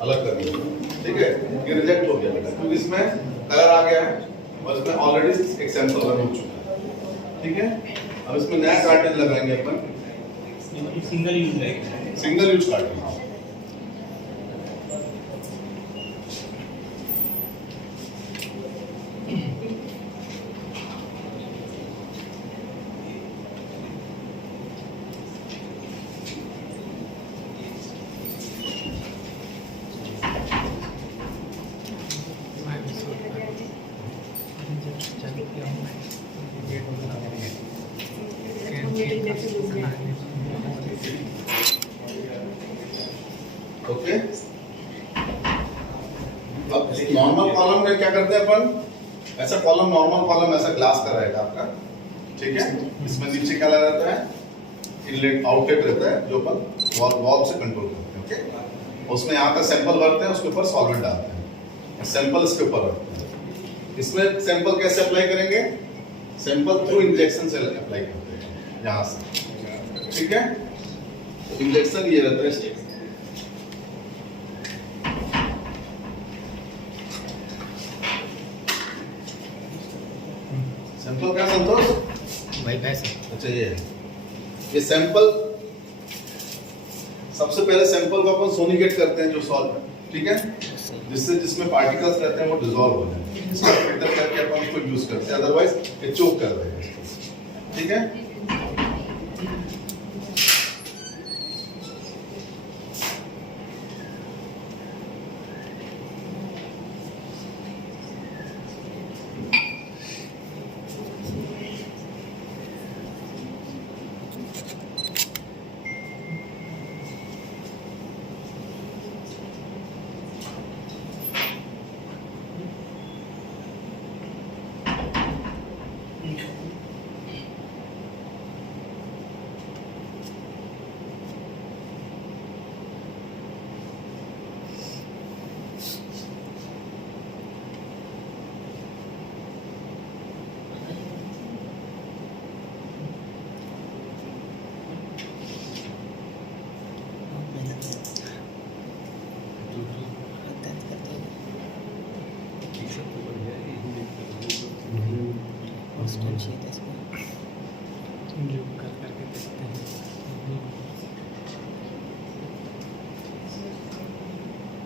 अलग कर दिया, ठीक है, ये रिजेक्ट हो गया बेटा, क्योंकि इसमें कलर आ गया है और इसमें ऑलरेडी एक सैंपल रन हो चुका है, ठीक है। अब इसमें नया कार्टेज लगाएंगे अपन, सिंगल यूज है, सिंगल यूज कार्टेज। ओके, अब नॉर्मल कॉलम में क्या करते हैं अपन, ऐसा कॉलम, नॉर्मल कॉलम ऐसा ग्लास का रहेगा आपका, ठीक है। इसमें नीचे क्या लगा रहता है, इनलेट आउटलेट रहता है जो अपन वॉल से कंट्रोल करते हैं, ओके। उसमें यहाँ का सैंपल भरते हैं, उसके ऊपर सॉल्वेंट डालते हैं, सैंपल इसके ऊपर रखते हैं। इसमें सैंपल कैसे अप्लाई करेंगे, सैंपल थ्रू इंजेक्शन से अप्लाई करते हैं यहाँ से, ठीक है। इंजेक्शन ये रहता है, सैंपल क्या संतोष भाई पैसे। अच्छा ये सैंपल, सबसे पहले सैंपल को अपन सोनिकेट करते हैं जो सॉल्व, ठीक है, जिससे जिसमें पार्टिकल्स रहते हैं वो डिसॉल्व हो जाए, इसका फिल्टर करके अपन उसको यूज करते हैं, अदरवाइज ये चोक कर देगा, ठीक है।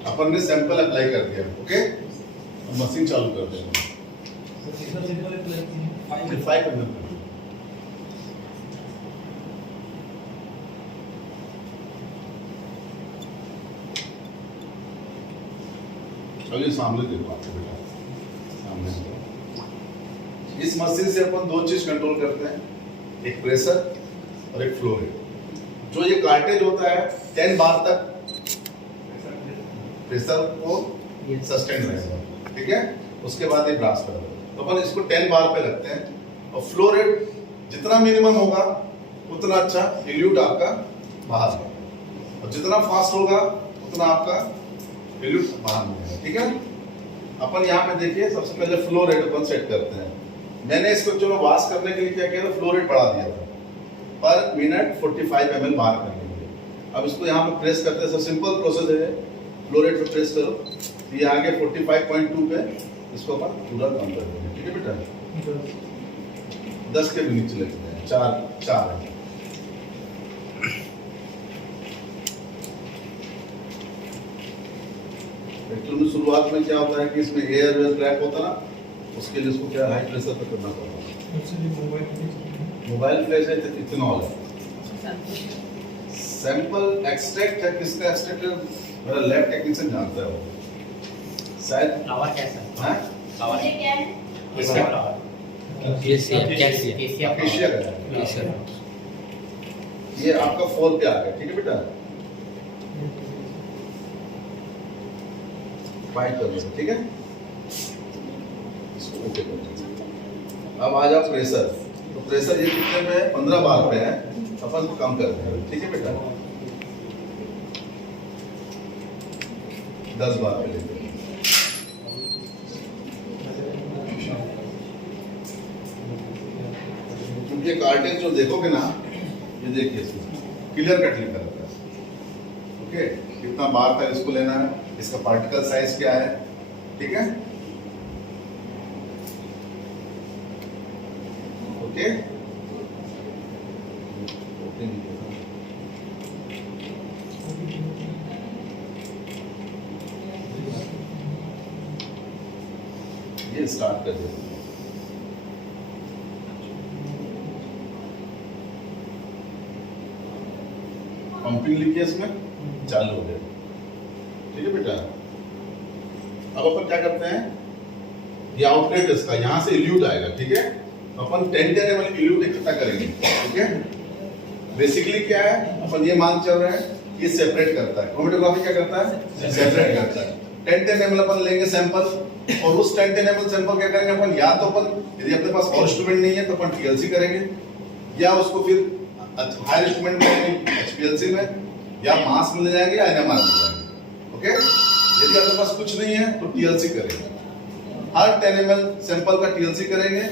अपन ने सैंपल अप्लाई कर दिया, ओके, मशीन चालू कर देंगे। चलिए सामने देखो आपके बेटा, सामने इस मशीन से अपन दो चीज कंट्रोल करते हैं, एक प्रेशर और एक फ्लो रेट। जो ये कार्टेज होता है 10 बार तक प्रेशर को सस्टेन रहेगा, ठीक है, उसके बाद ये ब्लास्ट करेगा, तो अपन इसको 10 बार पे रखते हैं, और फ्लो रेट जितना मिनिमम होगा उतना अच्छा इल्यूट आपका बाहर होगा, और जितना फास्ट होगा उतना आपका इल्यूट बाहर मिलेगा, ठीक है। अपन यहाँ पे देखिए, सबसे पहले फ्लो रेट अपन सेट करते हैं। मैंने इसको चलो वाश करने के लिए क्या किया था, फ्लो रेट बढ़ा दिया था, पर मिनट 45 ml बाहर करने के लिए। अब इसको यहाँ पे प्रेस करते हैं, सब सिंपल प्रोसेस है, फ्लो रेट पे प्रेस करो, ये आगे 45.2 पे इसको अपन पूरा कम कर देंगे, ठीक है बेटा। 10 के भी नीचे लेते हैं, 4 है। एक्चुअली में शुरुआत में क्या होता है कि इसमें एयर वेयर क्रैक होता है ना, उसके लिए इसको क्या हाई प्रेशर पे करना पड़ता है। मोबाइल फ्लैश है, इथेनॉल है, सैंपल एक्सट्रैक्ट है, किसका एक्सट्रैक्ट है मेरा लैब टेक्नीशियन जानता है वो, शायद फ्लावर कैसा है, फ्लावर ये क्या है? एशिया एशिया का है। ये आपका 4 पे आ गया, ठीक है बेटा, 5 कर लो, ठीक है, इसको ओके कर दो। अब आ जाओ प्रेशर, तो प्रेशर ये कितने पे है, 15 बार पे है, अपन को कम कर देंगे, ठीक है बेटा, 10 बार पे लेते हैं। क्योंकि ये कार्टेज जो देखोगे ना, ये देखिए इसमें क्लियर कट लिखा रहता है, ओके, कितना बार तक इसको लेना है, इसका पार्टिकल साइज क्या है, ठीक है, ओके। ये स्टार्ट कर दो। पंपिंग लिखिए इसमें, चालू हो गया, ठीक है बेटा। अब अपन क्या करते हैं, ये आउटलेट इसका यहाँ से इल्यूट आएगा, ठीक है। अपन 10 ml इल्यूट इकट्ठा करेंगे, ठीक है। बेसिकली क्या है, अपन ये मान चल रहे हैं, ये सेपरेट करता है, क्रोमेटोग्राफी क्या करता है, सेपरेट करता है। 10 ml अपन लेंगे सैंपल, और उस 10 ml सैंपल क्या करेंगे अपन, या तो अपन यदि अपने पास और इंस्ट्रूमेंट नहीं है तो अपन TLC करेंगे, या उसको फिर हायर इंस्ट्रूमेंट में HPLC में, या मास में ले जाएंगे या NMR में जाएंगे, ओके। यदि अपने पास कुछ नहीं है तो TLC करेंगे, हर 10 ml सैंपल का TLC करेंगे,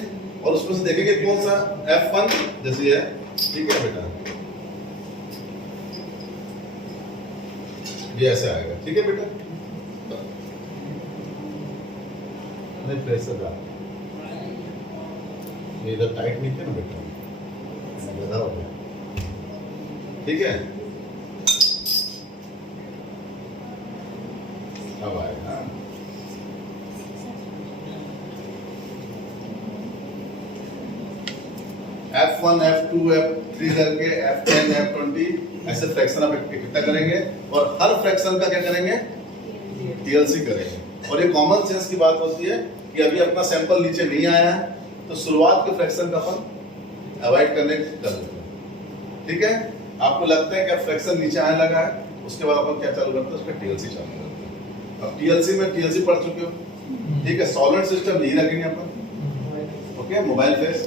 और उसमें से देखेंगे कौन सा F1 जैसे है, ठीक है बेटा, ये ऐसे आएगा, ठीक है बेटा। नहीं प्रेशर का ये इधर टाइट नहीं किया ना बेटा, ज्यादा हो गया, ठीक है। अब आएगा F1, F2, F3 करके F10, F20 ऐसे फ्रैक्शन आप इकट्ठा करेंगे, और हर फ्रैक्शन का क्या करेंगे, TLC करेंगे। और ये कॉमन सेंस की बात होती है कि अभी अपना सैंपल नीचे नहीं आया है तो शुरुआत के फ्रैक्शन का अपन अवॉइड करने कर देते हैं, ठीक है। आपको लगता है कि अब फ्रैक्शन नीचे आने लगा है, उसके बाद अपन क्या चालू करते हैं, उसका TLC चालू करते हैं। अब TLC में TLC पढ़ चुके हो, ठीक है। सॉलिड सिस्टम नहीं रखेंगे अपन, ओके, मोबाइल फेस।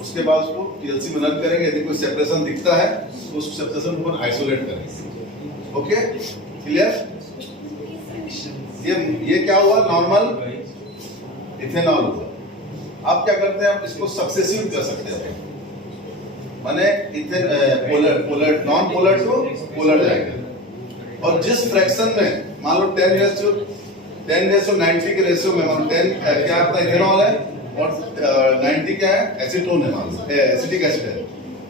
उसके बाद उसको TLC में रन करेंगे, यदि कोई सेपरेशन दिखता है तो उस सेपरेशन को आइसोलेट करेंगे, ओके, क्लियर। ये क्या हुआ, नॉर्मल इथेनॉल हुआ। अब क्या करते हैं, आप इसको सक्सेसिव कर सकते हैं, माने polar non polar to polar जाएगा, और जिस फ्रैक्शन में मान लो 10:90 के रेशियो में, मान लो 10 क्या आपका इथेनॉल है और 90 क्या है, एसीटोन है, मान लो एसिटिक एसिड है,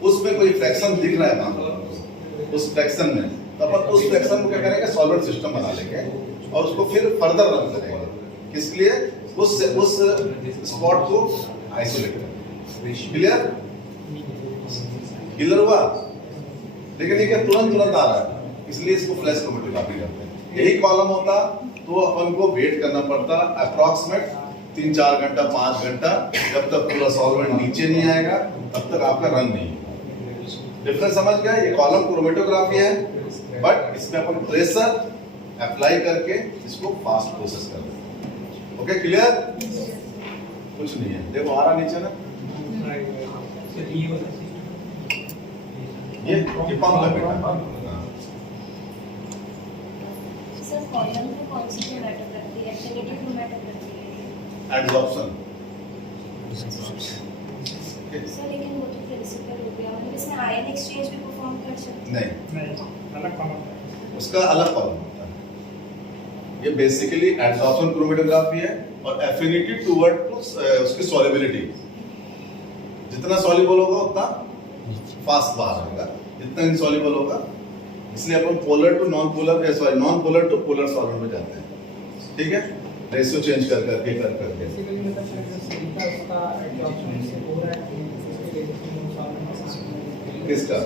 उसमें कोई फ्रैक्शन दिख रहा है मान लो उस फ्रैक्शन में, तो अपन उस फ्रैक्शन को क्या करेंगे, सॉल्वेंट सिस्टम बना लेंगे और उसको फिर फर्दर रन करेंगे, किस लिए, उस स्पॉट को आइसोलेट करेंगे, क्लियर, क्लियर हुआ। लेकिन ये क्या तुरंत आ रहा है, इसलिए इसको फ्लैश क्रोमेटोग्राफी करते हैं। यही कॉलम होता तो अपन को वेट करना पड़ता अप्रॉक्सीमेट 3-4 घंटा 5 घंटा, जब तक पूरा सॉल्वेंट नीचे नहीं आएगा तब तक आपका रन नहीं होगा। डिफरेंस समझ गया, ये कॉलम क्रोमेटोग्राफी है, बट इसमें अपन प्रेशर अप्लाई करके इसको फास्ट प्रोसेस कर देते हैं, ओके, क्लियर। कुछ नहीं है, देखो आ रहा नीचे ना, ये पंप है बेटा। सर कॉलम में कौन सी मैटर करती है, एफिनिटी मैटर करती है, एडसॉर्प्शन। सर लेकिन वो तो प्रिंसिपल हो गया, हम इसमें आयन एक्सचेंज भी परफॉर्म कर सकते हैं, नहीं अलग कॉलम है, उसका अलग कॉलम होता है। ये बेसिकली एडसॉर्प्शन क्रोमेटोग्राफी है, और एफिनिटी टुवर्ड टू उसकी सॉल्युबिलिटी, जितना सॉल्युबल होगा उतना फास्ट बाहर आएगा, जितना इनसॉल्युबल होगा, इसलिए अपन polar to non polar, sorry non polar to polar solvent में जाते हैं, ठीक है, रेशियो चेंज कर करके किसका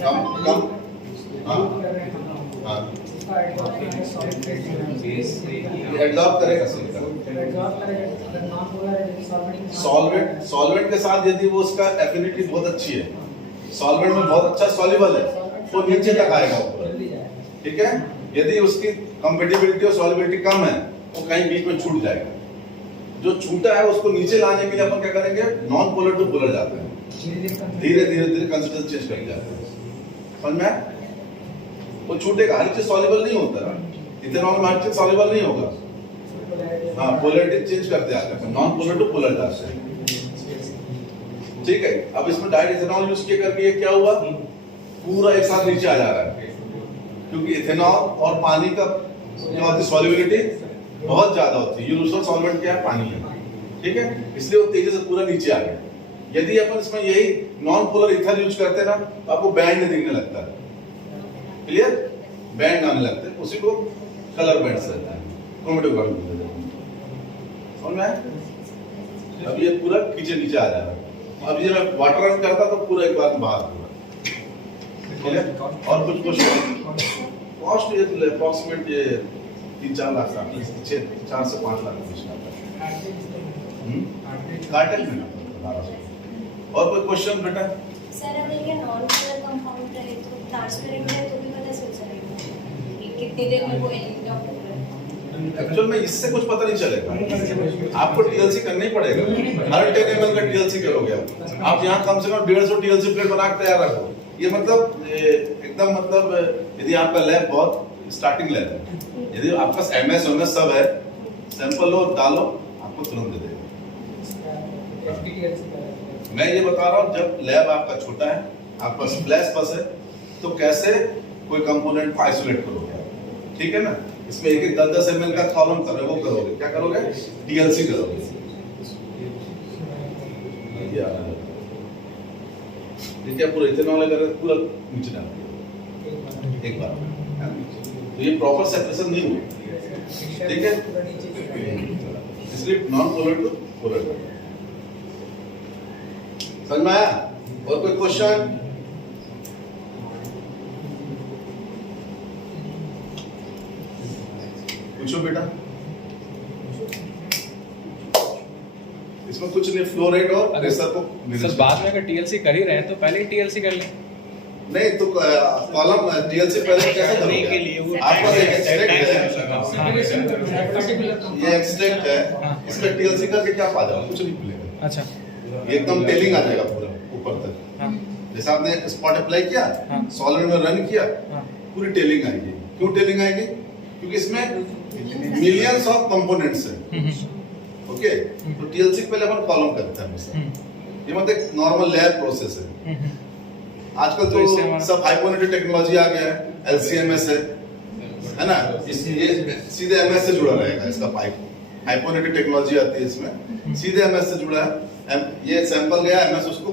कम हाँ एडजॉर्ब करेगा सॉल्वेंट के साथ यदि वो उसका एफिनिटी बहुत अच्छी है, सॉल्वेंट में बहुत अच्छा सॉल्युबल है, तो नीचे तक आएगा ऊपर, ठीक है। यदि उसकी कंपेटिबिलिटी और सॉल्युबिलिटी कम है तो कहीं बीच में छूट जाएगा, जो छूटा है उसको नीचे लाने के लिए अपन क्या करेंगे, नॉन पोलर टू पोलर जाते हैं, धीरे धीरे कंसिस्टेंसी चेंज करते जाते हैं, समझ में। वो छूटेगा, हर चीज सॉल्युबल नहीं होता, इथेनॉल में हर चीज सॉल्युबल नहीं होगा, हाँ पोलैरिटी चेंज करते आते हैं, नॉन पोलर टू पोलर जाते हैं, ठीक है। अब इसमें डाई इथेनॉल यूज किया करके ये क्या हुआ, पूरा एक साथ नीचे आ जा रहा है, क्योंकि इथेनॉल और पानी का जो होती सॉल्युबिलिटी बहुत ज्यादा होती है। यूनिवर्सल सॉल्वेंट क्या है? पानी है, ठीक है, इसलिए वो तेजी से पूरा नीचे आ गया। यदि अपन इसमें यही नॉन पोलर ईथर यूज करते ना तो आपको बैंड दिखने लगता है, क्लियर, बैंड आने लगते हैं, उसी को कलर बैंड रहता है, क्रोमेटिक बैंड बोलते हैं। समझ में आया? अब ये पूरा नीचे आ जा रहा है। अब ये मैं वाटर रन करता तो पूरा एक बार बाहर पूरा, क्लियर। और कुछ क्वेश्चन? कॉस्ट ये अप्रॉक्सीमेट ये 3-4 लाख का, 4 से 5 लाख कार्टन में ना। और कोई क्वेश्चन बेटा? सर अगर ये नॉन पोलर कंपाउंड रहे तो ट्रांसपेरेंट है तो भी पता चल जाएगा कि कितनी देर में वो एलिमिनेट होगा। एक्चुअल में इससे कुछ पता नहीं चलेगा, आपको टीएलसी करना ही पड़ेगा। हर 10 ml का टीएलसी करोगे आप यहाँ कम से कम 150 टीएलसी प्लेट बना के तैयार रखो। ये मतलब एकदम मतलब यदि आपका लैब बहुत स्टार्टिंग लैब है, यदि आपके पास एमएस ओमएस सब है, सैंपल लो डालो, आपको तुरंत दे देगा। मैं ये बता रहा हूँ जब लैब आपका छोटा है, आपके पास फ्लैश बस है, तो कैसे कोई कंपोनेंट को आइसोलेट करोगे, ठीक है ना। इसमें एक 10-10 ml का कॉलम करोगे, वो करोगे, क्या करोगे? टीएलसी करोगे। ठीक है, पूरा इथेनॉल अगर पूरा नीचे डाल एक बार, तो ये प्रॉपर सेपरेशन नहीं हुआ, ठीक है, इसलिए नॉन पोलर टू पोलर। समझ में आया? और कोई क्वेश्चन? पूछो बेटा। इसमें कुछ नहीं, फ्लो रेट और प्रेशर को सर बाद में अगर टीएलसी कर ही रहे हैं तो पहले ही टीएलसी कर लें। नहीं तो कॉलम टीएलसी पहले कैसे करने के लिए वो आपका एक्सट्रैक्ट है, हाँ। ये एक्सट्रैक्ट है, इसमें टीएलसी करके क्या फायदा? कुछ नहीं मिलेगा। अच्छा, ये एकदम टेलिंग आ जाएगा पूरा ऊपर तक। हाँ। जैसे आपने स्पॉट अप्लाई किया, हाँ। सॉल्वेंट में रन किया, हाँ। पूरी टेलिंग आएगी। क्यों टेलिंग आएगी? क्योंकि इसमें मिलियंस ऑफ कंपोनेंट्स हैं, ओके। तो टीएलसी पहले अपन कॉलम करते हैं हमेशा, ये मतलब एक नॉर्मल लैब प्रोसेस है। आजकल तो सब हाइपोनेटिक टेक्नोलॉजी आ गया है, एलसीएमएस है ना, ये सीधे एमएस से जुड़ा रहेगा इसका पाइप। हाइपोनेटिक टेक्नोलॉजी आती है इसमें, सीधे एमएस से जुड़ा है। ये सैंपल गया, एमएस उसको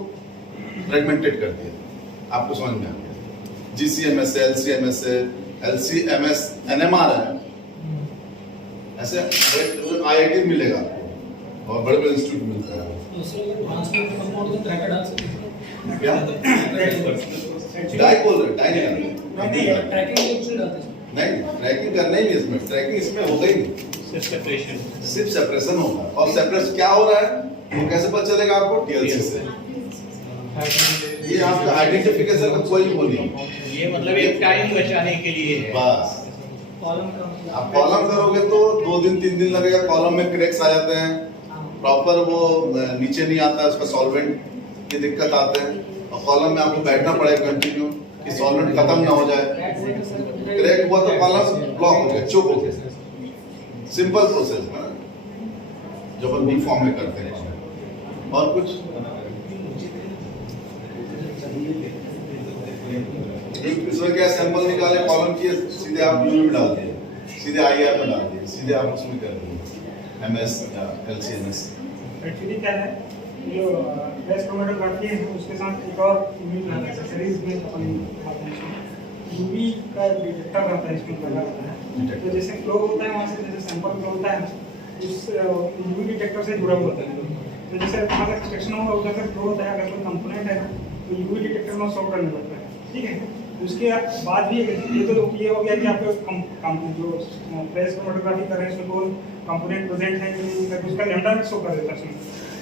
फ्रेगमेंटेड कर दिया, आपको समझ में आ गया। जीसीएमएस है, एलसीएमएस है, एलसीएमएस एनएमआर है, ऐसे आईआईटी मिलेगा आपको और बड़े बड़े इंस्टीट्यूट मिलता है। क्या डाई बोल रहे? डाई नहीं, ट्रैकिंग करना ही नहीं इसमें, ट्रैकिंग इसमें होगा ही नहीं, सिर्फ सेपरेशन होगा। और सेपरेशन क्या हो रहा है वो कैसे पता चलेगा आपको? टीएलसी से। ये आपका आइडेंटिफिकेशन का कोई वो नहीं, ये मतलब एक टाइम बचाने के लिए है। बस आप कॉलम करोगे तो 2 दिन 3 दिन लगेगा, कॉलम में क्रैक्स आ जाते हैं, प्रॉपर वो नीचे नहीं आता, उसका सॉल्वेंट की दिक्कत आते हैं, और कॉलम में आपको बैठना पड़ेगा कंटिन्यू कि सॉल्वेंट खत्म ना हो जाए। क्रैक हुआ तो कॉलम ब्लॉक हो गया, चोक हो गया। सिंपल प्रोसेस है जो अपन बी फॉर्म में करते हैं। और कुछ? इसमें क्या सैंपल निकाले, कॉलम किए, सीधे आप यूवी में डाल दिए, सीधे आईआर में डाल दिए, सीधे आप उसमें कर दिए एमएस या एलसीएमएस। एक्चुअली क्या है, जो बेस्ट क्रोमेटोग्राफी है उसके साथ एक और एक्सेसरीज में अपन आते हैं। यूवी का डिटेक्टर रहता है इसमें लगा होता है, तो जैसे फ्लो होता है वहाँ से, जैसे सैंपल फ्लो होता है उस यूवी डिटेक्टर से जुड़ा हुआ होता है। तो जैसे वहाँ तक एक्सट्रैक्शन होगा उधर से फ्लो होता है, अगर कोई कंपोनेंट है तो यूवी डिटेक्टर में शो करने लगता है, ठीक है। उसके बाद भी ये हो गया कि आपको जो फ्रेश क्रोमेटोग्राफी कर रहे हैं उसमें कौन कंपोनेंट प्रेजेंट है करके उसका लैम्डा में शो कर देता है उसमें,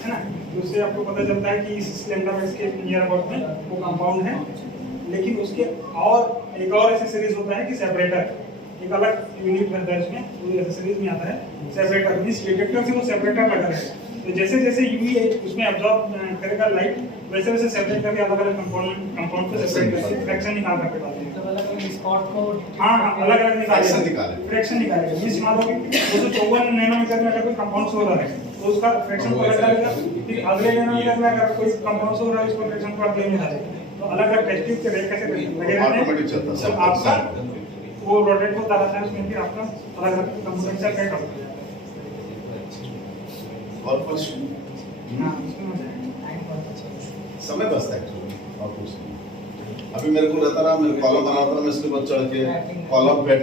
है ना। तो उससे आपको पता चलता है कि इस लैम्डा में इसके नियर अबाउट में वो कंपाउंड है। लेकिन उसके और एक और एक्सेसरीज होता है कि सेपरेटर, एक अलग यूनिट रहता है उसमें, वो एक्सेसरीज में आता है सेपरेटर। इस डिटेक्टर से वो सेपरेटर लगा रहेगा, तो जैसे जैसे यूवी उसमें अब्जॉर्ब करेगा लाइट, वैसे वैसे सेपरेट करके अलग अलग कंपाउंड को सेपरेट करके फ्रैक्शन निकाल कर डालते हैं। अलग-अलग स्पॉट को अलग अलग निकालेगा, फ्रैक्शन निकालेगा। जिस मान लो कि 254 नैनोमीटर में अगर कोई कंपाउंड शो हो रहा है तो उसका फ्रैक्शन को अलग डालेगा, फिर अगले नैनोमीटर में अगर कोई कंपाउंड शो हो रहा है उसको फ्रैक्शन को अगले में डालेगा। तो अलग अलग टेस्टिंग के रेट कैसे लगे रहते हैं ऑटोमेटिक चलता है तो सब आपका सब वो रोटेट होता रहता है उसमें फिर आपका अलग अलग कंप्यूटर से रेट होता है और कुछ हाँ उसमें हो जाएगा समय बचता है एक्चुअली और कुछ नहीं। अभी मेरे को रहता ना, मेरे कॉलम बना था, मैं इसके ऊपर चढ़ के कॉलम फिट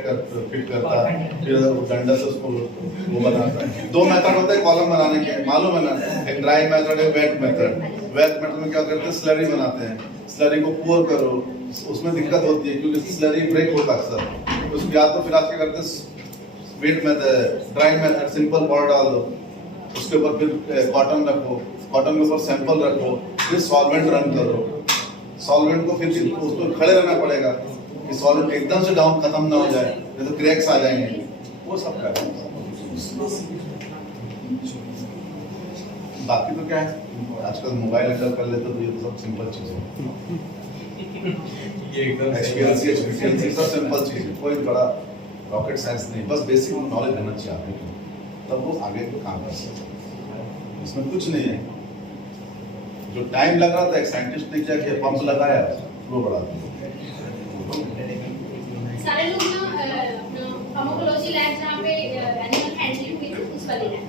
करता, फिर डंडा से उसको वो बनाता। 2 मेथड होते हैं कॉलम बनाने के, मालूम है ना, एक ड्राई मेथड है, वेट मेथड। वेट मेथड में क्या करते हैं, स्लरी बनाते हैं, स्लरी को पोर करो, उसमें दिक्कत होती है क्योंकि स्लरी ब्रेक होता है अक्सर। उसके बाद तो फिर आज क्या करते हैं, wait method, dry method, simple powder डाल दो, उसके ऊपर फिर कॉटन रखो, कॉटन के ऊपर सैंपल रखो, फिर सॉल्वेंट रन करो, सॉल्वेंट को फिर उसको खड़े रहना पड़ेगा कि सॉल्वेंट एकदम से डाउन खत्म ना हो जाए, नहीं तो क्रैक्स आ जाएंगे, वो सब का है। बाकी तो क्या है, आजकल मोबाइल हैंडल कर लेते तो ये तो सब सिंपल चीज है, ये एकदम एक्सपीरियंस सब सिंपल चीज है, कोई बड़ा रॉकेट साइंस नहीं, बस बेसिक नॉलेज रहना चाहिए आदमी को, तब वो आगे काम कर सकते हैं। इसमें कुछ नहीं है, जो टाइम लग रहा था एक साइंटिस्ट ने क्या किया, पंप लगाया, फ्लो बढ़ा दिया। सारे लोग ना फार्माकोलॉजी लैब जहाँ पे एनिमल हैंडलिंग हुई थी उस वाली लैब